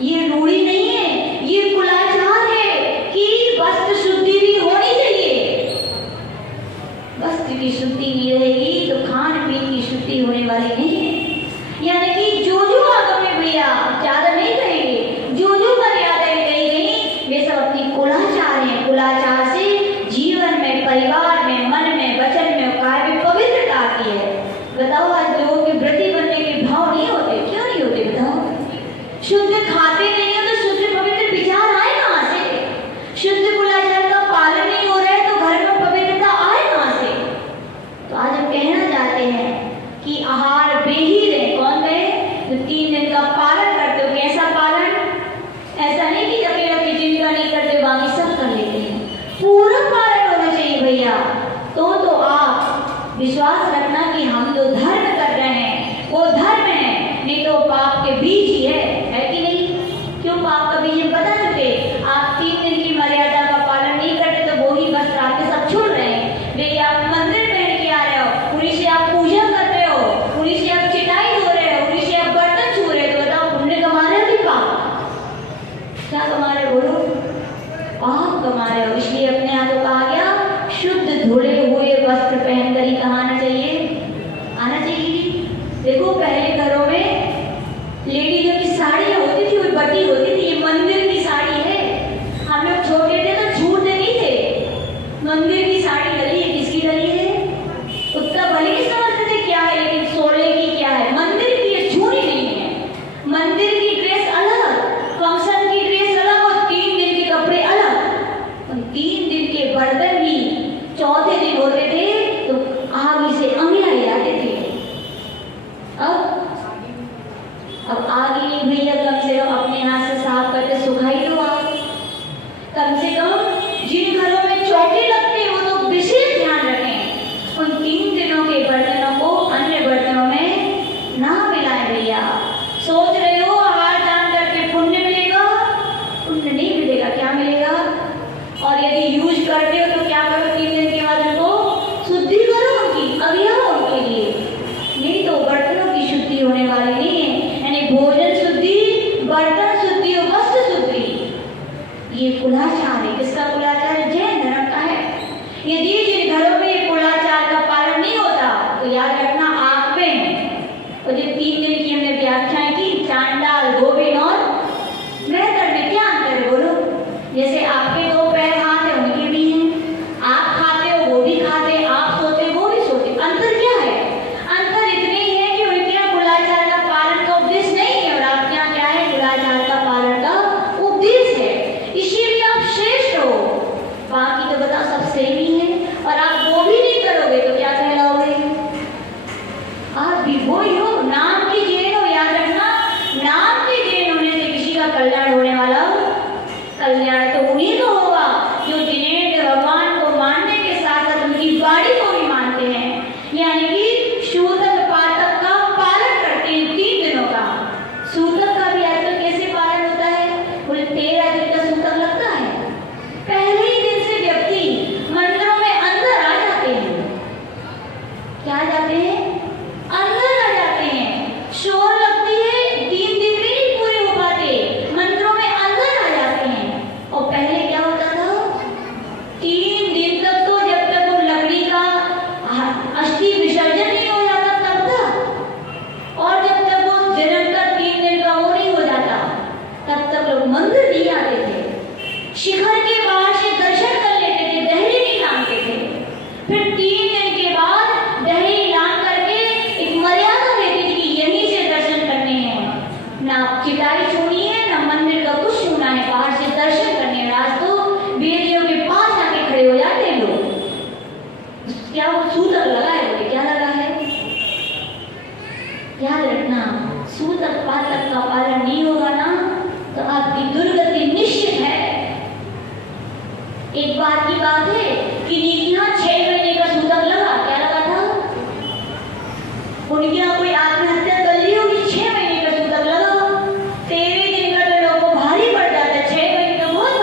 ये रूढ़ी नहीं है, ये कुलाचार है कि वस्त्र शुद्धि भी होनी चाहिए। वस्त्र की शुद्धि नहीं रहेगी तो खान पीन की शुद्धि होने वाली नहीं है। यानी कि जो आगम में भैया ज्यादा नहीं कहेंगे, जो मर्यादाएं कही गई वे सब अपनी कुलाचार है। कुलाचार से जीवन में, परिवार में, मन में, वचन में, कार्य में पवित्रता आती है। बताओ आज लोगों के व्रती बनने के भाव नहीं होते, क्यों नहीं होते बताओ? शुद्ध खाते नहीं हो तो शुद्ध पवित्र विचार आए कहाँ से? शुद्ध कुलाचार का पालन नहीं हो रहा है तो घर में पवित्रता आए कहाँ से? तो आज हम कहना चाहते हैं कि आहार बेही रहे। कौन गए? तो 3 दिन का पालन करते हो। कैसा पालन? ऐसा नहीं कि अकेला किचन का नहीं करते बाकी सब कर लेते हैं। पूरा पालन होना चाहिए भैया। तो आप विश्वास रखना कि हम जो धर्म कर रहे हैं वो धर्म है, नहीं तो पाप के बीज ही है कि नहीं? क्यों पाप का बीज हम बता चुके। आप 3 दिन की मर्यादा का पालन नहीं करते तो वो ही वस्त्र आपके सब छोड़ रहे हैं। देखिए आप मंदिर पहन के आ रहे हो, उन्हीं से आप पूजा कर रहे हो, उन्हीं से आप चिटाई धो रहे हो, उन्हीं से आप बर्तन छू रहे हो। तो बताओ पुण्य कमा रहे हो कि पाप? क्या कमा रहे हो? बोलो, पाप कमा रहे हो। इसलिए अपने हाथों कहा गया शुद्ध धुले हुए वस्त्र पहनकर ही कहाँ आना चाहिए? आना चाहिए। देखो पहले घरों में लेडीजों की साड़ियाँ होती थी, वो बटी होती थी। ये मंदिर की साड़ी है। हम लोग छोटे थे तो छूते नहीं थे। मंदिर की साड़ी डली है, किसकी डली है? उतना भले नहीं समझते थे क्या है, लेकिन सोने की क्या है? मंदिर की है, छूनी नहीं है। मंदिर की ड्रेस अलग, फंक्शन की ड्रेस अलग और 3 दिन के कपड़े अलग। और 3 दिन के बर्तन भी चौथे दिन होते थे तो आग से अंगड़ाए जाते थे। अब आगे नहीं भैया, कम से कम अपने हाथ से साफ करके सुखाई दो आप। कम से कम जिन घरों में चौके लगते हैं वो तो विशेष ध्यान रखें। उन 3 दिनों के बर्तनों को अन्य बर्तनों में ना मिलाएं भैया। सोच रहे हो आहार दान करके पुण्य मिलेगा? पुण्य नहीं मिलेगा। क्या मिलेगा? और यदि यूज करते हो तो क्या करो? 3 दिन के बाद उनको शुद्धि करो, उनकी अभिया उनके लिए, नहीं तो बर्तनों की शुद्धि होने वाली नहीं है। यानी भोजन शुद्धि, बर्तन शुद्धि और वस्त्र शुद्धि, ये कुलाचार है। किसका कुलाचार? जैन धर्म का है। यदि जिन घरों में ये कुलाचार का पालन नहीं होता तो याद रखना आग में। और जो 3 दिन की हमने व्याख्याएं की, चांडाल, गोविंद और मेहतर में क्या अंतर है बोलो? जैसे आपके 2 पैर हाथ है, उनके भी हैं। आप खाते हो वो भी खाते हैं, आप सोते वो भी सोते। अंतर क्या है? अंतर इतने ही है कि उनके यहाँ कुलाचार का पालन का उपदेश नहीं है और आपके यहाँ क्या है? कुलाचार का पालन का उपदेश है। इसीलिए आप श्रेष्ठ हो। बाकी तो बताओ सब सेम ही है। और आप वो भी नहीं करोगे तो क्या कहलाओगे? आप भी वही हो, नाम की जैन हो। याद रखना, नाम की जैन होने से किसी का कल्याण होने वाला हो? कल्याण तो उन्हीं को होगा जो जिनेंद्र भगवान को मानने के साथ साथ उनकी वाणी को भी मानते हैं। यानी कि सूतक पातक का पालन करते हैं 3 दिनों का। सूतक का भी आजकल कैसे पालन होता है? बोले 13 दिन का सूतक लगता है। पहले ही दिन से व्यक्ति मंदिरों में अंदर आ जाते हैं। क्या जाते हैं? अंदर आ जाते हैं। शोर लगती है, 3 दिन भी नहीं पूरे हो पाते, मंदिरों में अंदर आ जाते हैं। और पहले क्या होता था? 3 दिन तक तो जब तक वो लकड़ी का अस्थि विसर्जन नहीं हो जाता तब तक, और जब तक वो जन्म का 3 दिन का वो नहीं हो जाता तब तक लोग मंदिर नहीं आते थे। शिखर के बाहर से दर्शन कर लेते थे, दहली नहीं लांघते थे। फिर 3 दिन के बाद दहली लांघ करके एक मर्यादा देती थी कि यहीं से दर्शन करने हैं, ना चिटाई छूनी है ना मंदिर का कुछ छूना है, बाहर से दर्शन करने हैं। आज तो वेदियों के पास आके खड़े हो जाते हैं लोग। क्या वो सूतक लगा है? बोले क्या लगा है? याद रखना, सूतक पातक का पालन नहीं होगा ना तो आपकी दुर्गति निश्चित है। एक बार की बात है कि यहाँ 6 महीने का सूतक लगा। क्या लगा था? उनके यहाँ कोई आत्महत्या कर ली होगी। 6 महीने का सूतक लगा। 13 दिन का तो लोगों को भारी पड़ जाता है, 6 महीने का बहुत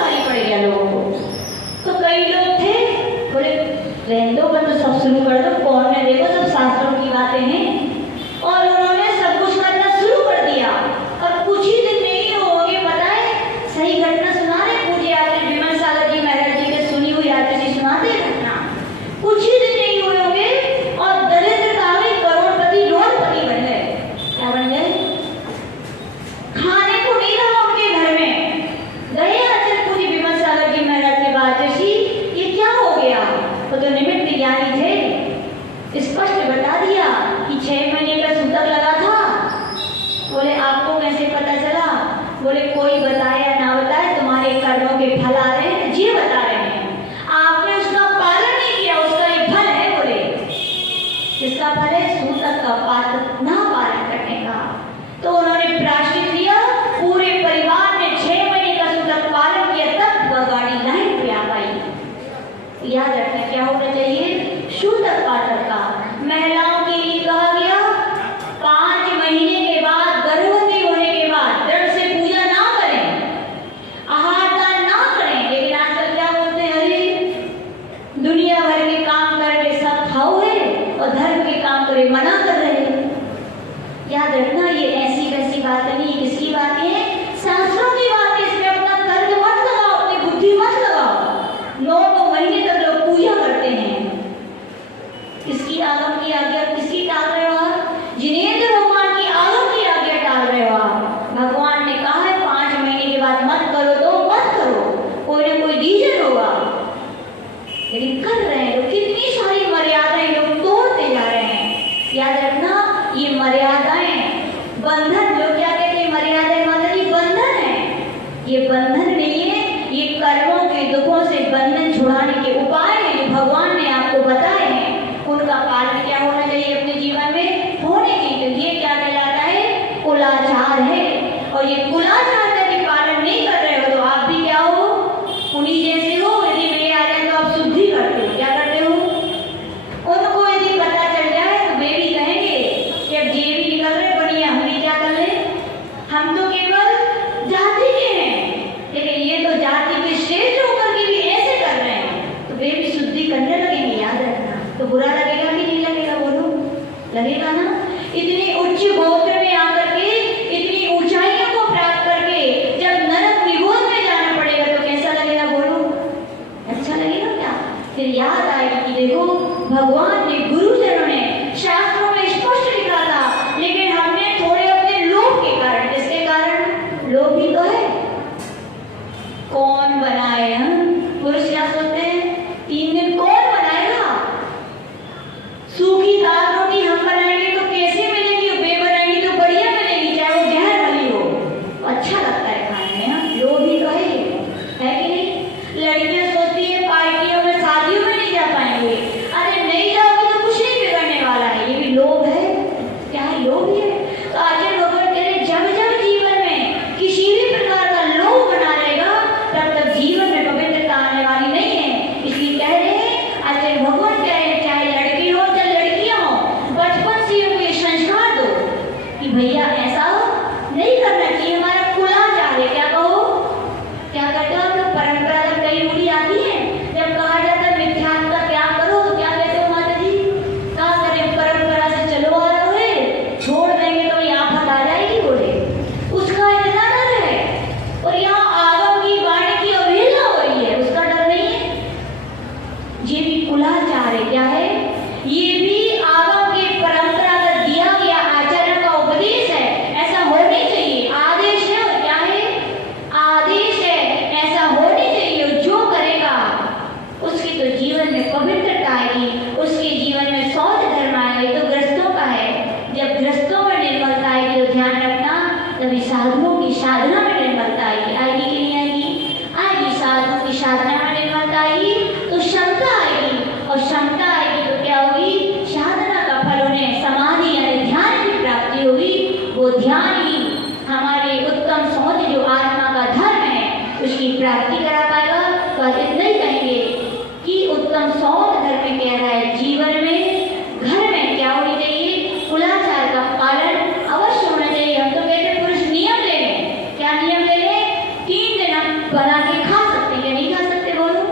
बोले कोई बताए या ना बताए, तुम्हारे कर्मों के फल आ रहे हैं, जी बता रहे हैं। आपने उसका पालन नहीं किया, उसका ये फल है। बोले किसका फल है? सूतक का पालन ना पालन करने का। तो उन्होंने प्रायश्चित किया, पूरे परिवार ने 6 महीने का सूतक पालन किया, तब वह गाड़ी लाइन पे आ पाई। याद रखना क्या होना चाहिए? सूतक पालन का। महिलाओं के लिए कहा गया 5 महीने के बाद, गर्भवती होने के बाद दृढ़ से पूजा ना करें, आहार दान ना करें। लेकिन आजकल क्या बोलते हैं? अरे दुनिया भर के काम करके सब खाओ है और धर्म के काम करे मना कर रहे हैं। याद रखना ये ऐसी वैसी बातें नहीं, किसकी बातें हैं? शास्त्रों की बातें। इसमें अपना तर्क मत लगाओ, अपनी बुद्धि मत लगाओ। 9 महीने तक लोग पूजा करते हैं, किसकी आगम की आज्ञा किसकी टाल रहे हो आप? जिनेंद्र भगवान की आगम की आज्ञा टाल रहे हो आप। भगवान ने कहा है 5 महीने के बाद मत करो तो मत करो, कोई ना कोई रीजन होगा, लेकिन कर रहे हैं लोग। कितनी सारी मर्यादाएं लोग तोड़ते जा रहे हैं। याद रखना ये मर्यादाएं, बंधन, लोग क्या कहते हैं? मर्यादाएं मतलब ये बंधन है। ये बंधन नहीं है, ये कर्मों के दुखों से बंधन छुड़ाने के उपाय हैं जो भगवान ने आपको बताए हैं। उनका पालन क्या होना चाहिए अपने जीवन में? होने चाहिए। तो ये क्या कहलाता है? कुलाचार है। और ये कुलाचार यदि पालन नहीं कर रहे हो तो आप भी क्या हो? उन्हीं जैसे हो। यदि वे आ जाए तो आप शुद्धि करते हो, क्या करते हो? उनको यदि पता चल जाए तो वे भी कहेंगे कि अब ये भी निकल रहे बढ़िया, हम भी क्या कर ले, हम तो केवल जाति के हैं, लेकिन ये तो जाति के श्रेष्ठ होकर के भी ऐसे कर रहे हैं, तो वे भी शुद्धि करने लगेंगे। याद रखना। तो बुरा लगेगा कि नहीं लगेगा? बोलो, लगेगा ना। इतनी उच्च गोत्र में आकर के, इतनी ऊंचाइयों को प्राप्त करके जब नरक निगोद में जाना पड़ेगा तो कैसा लगेगा? बोलो, अच्छा लगेगा क्या? फिर याद आएगा कि देखो भगवान ने, गुरुजनों ने शास्त्रों में स्पष्ट लिखा था, लेकिन हमने थोड़े अपने लोभ के कारण, किसके कारण? लोभ ही तो है। कौन बनाए? हम पुरुष क्या सोचते हैं? 3 दिन कौन बनाएगा? सूखी दाल रोटी हम बनाएंगे तो कैसी मिलेगी? वे बनाएंगी तो बढ़िया मिलेगी, चाहे वो जहर वाली हो, अच्छा लगता है खाने में। हम लोग भी तो है कि नहीं? लड़कियां सोचती है पार्टियों में, शादियों में नहीं जा पाएंगे। अरे नहीं जाओगे तो कुछ नहीं बिगड़ने वाला है। ये भी लोभ है। क्या है? लोभ ही है। तो आचार्य भगवान कह रहे जब जब जीवन में किसी भी प्रकार का लोभ बना रहेगा तब तक जीवन में पवित्रता आने वाली नहीं है। इसलिए कह रहे हैं आचार्य भगवान कह रहे हैं, चाहे लड़की हो चाहे लड़कियां हो, बचपन से उनको ये संस्कार दो कि भैया ऐसा नहीं करना चाहिए। हमारा कुलाचार है। क्या कहो? क्या कहते हो आप लोग? परंपरागत कई रूढ़ी आती है। जब कहा जाता है मिथ्यात्व का त्याग करो तो क्या कहते हो माता जी? क्या करें? परंपरा से चलो आ रहे, छोड़ देंगे तो ये आफत आ जाएगी। बोले उसका इतना डर है, और यहाँ आगम की वाणी की अवहेलना हो रही है, उसका डर नहीं है। ये भी कुलाचार है। क्या है? ये भी आगम के परंपरागत दिया गया आचरण का उपदेश है। ऐसा होनी चाहिए, आदेश है। और क्या है? आदेश है, ऐसा होनी चाहिए। और जो करेगा उसकी तो जीवन में पवित्रता आएगी, उसके जीवन में शौच धर्म आएगा। तो ग्रस्तों का है। जब ग्रस्तों में निर्मलता आएगी तो ध्यान रखना, तभी साधुओं की साधना में निर्मलता आएगी। आएगी कि नहीं आएगी? आएगी। साधुओं की साधना में निर्मलता आएगी तो क्षमता आएगी, और क्षमता आएगी तो क्या होगी? साधना का फल उन्हें समाधि यानी ध्यान की प्राप्ति होगी। वो ध्यान ही हमारे उत्तम सोच जो आत्मा का धर्म है उसकी प्राप्ति करा पाएगा। तो आज इतना ही कहेंगे कि उत्तम सोच धर्म में कह रहा है जीवन में, घर में क्या होनी चाहिए? कुलाचार का पालन अवश्य होना चाहिए। हम तो कहते हैं पुरुष नियम ले लें। क्या नियम ले लें? 3 दिन हम बना के खा सकते हैं या नहीं खा सकते? बोलो,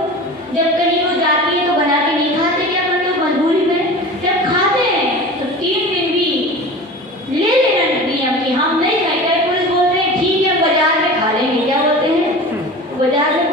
जब कहीं वो जाती है तो बना के नहीं खाते, क्या करते हो? मजबूरी में। जब खाते हैं तो 3 दिन भी ले लेना नियम कि हम नहीं खाएंगे। पुरुष बोलते हैं ठीक है बाजार में खा लेंगे। क्या बोलते हैं? बाजार में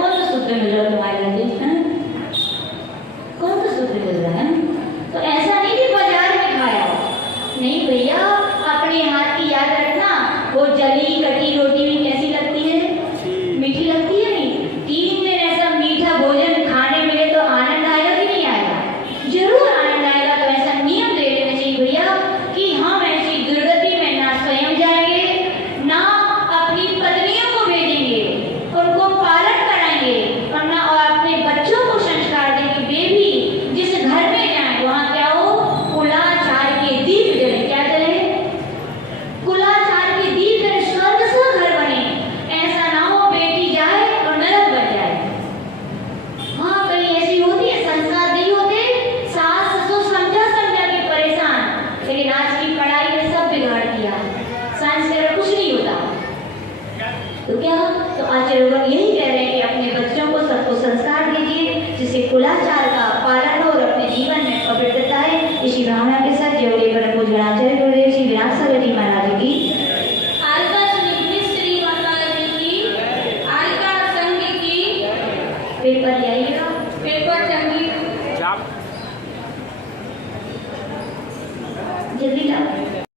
तो क्या, तो आचार्यगण यही कह रहे हैं कि अपने बच्चों को सबको संस्कार दीजिए जिससे कुलाचार का पालन हो और अपने जीवन में पवित्रता है। इसी भावना के साथ जय परम पूज्य आचार्य गुरुदेव श्री विराट सागर जी महाराज की, आलका श्री माता जी की, आलका संघ की। पेपर ले आइएगा, पेपर संगीत जल्दी लाओ।